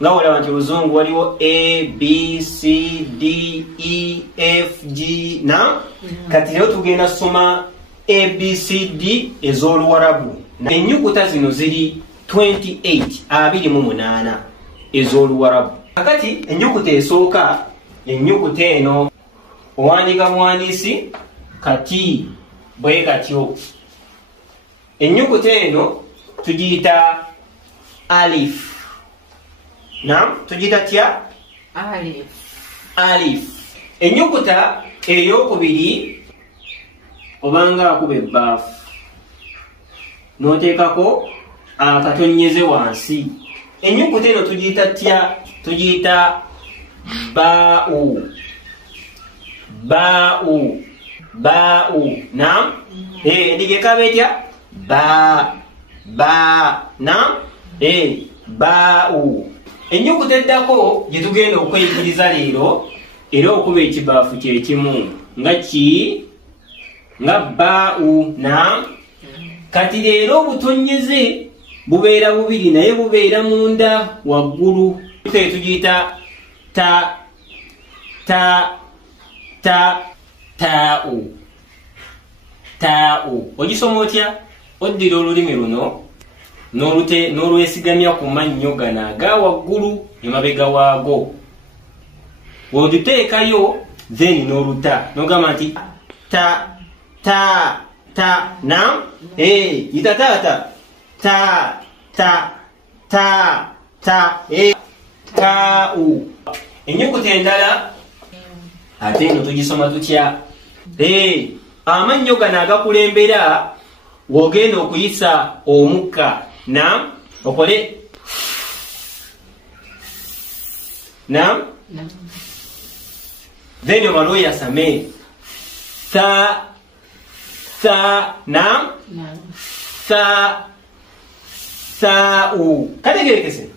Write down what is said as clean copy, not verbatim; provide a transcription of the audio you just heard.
nga olaba nti oluzungu waliwo A, B, C, D, E, F, G na kati lero tugenda soma A, B, C, D ez'Oluwarabu. Ennyukuta zino ziri 28 ez'Oluwarabu. Kakati ennyukuta esooka ennyukuta eno owandiika buwandiisi kati bwe katyo. Ennyukuta eno tugiyita alif. Naam, tugiyita tya? Alif. Alif. Ennyukuta ey'okubiri obanga akuba ebbaafu n'oteekako akatonnyeze wansi. Ennyukuta eno tugiyita tya? Tugiyita baa'u. Baa'u. Baa'u. Naam. Endiga ekaba etya? Ba. Ba. Naam. Baa'u. Ennyukuta eddako gye tugenda okweyigiriza leero era okuba ekibaafu kye kimu nga ki? Nga baa'u. Naam. Kati leero obutonnyeze bubeera bubiri naye bubeera munda waggulu. Tugiyita ta. Ta. Ta. Taa'u. Taa'u. Ogisoma otya? Oddira olulimi luno n'olwesigamya ku mannyo gano aga waggulu emabega waago. Bw'oluteekayo then n'oluta n'ogamba nti ta. Ta. Ta. Naam. Yita taata. Ta. Ta. Ta. Ta. Taa'u. Ennyukuta endala ate eno tugisoma tutya? Amannyo gano agakulembera w'ogenda okuyisa omukka. Naam. Okole. Naam. Then omala oyasame. Sa. Sa. Naam. Sa. Saa'u. Kategerekese?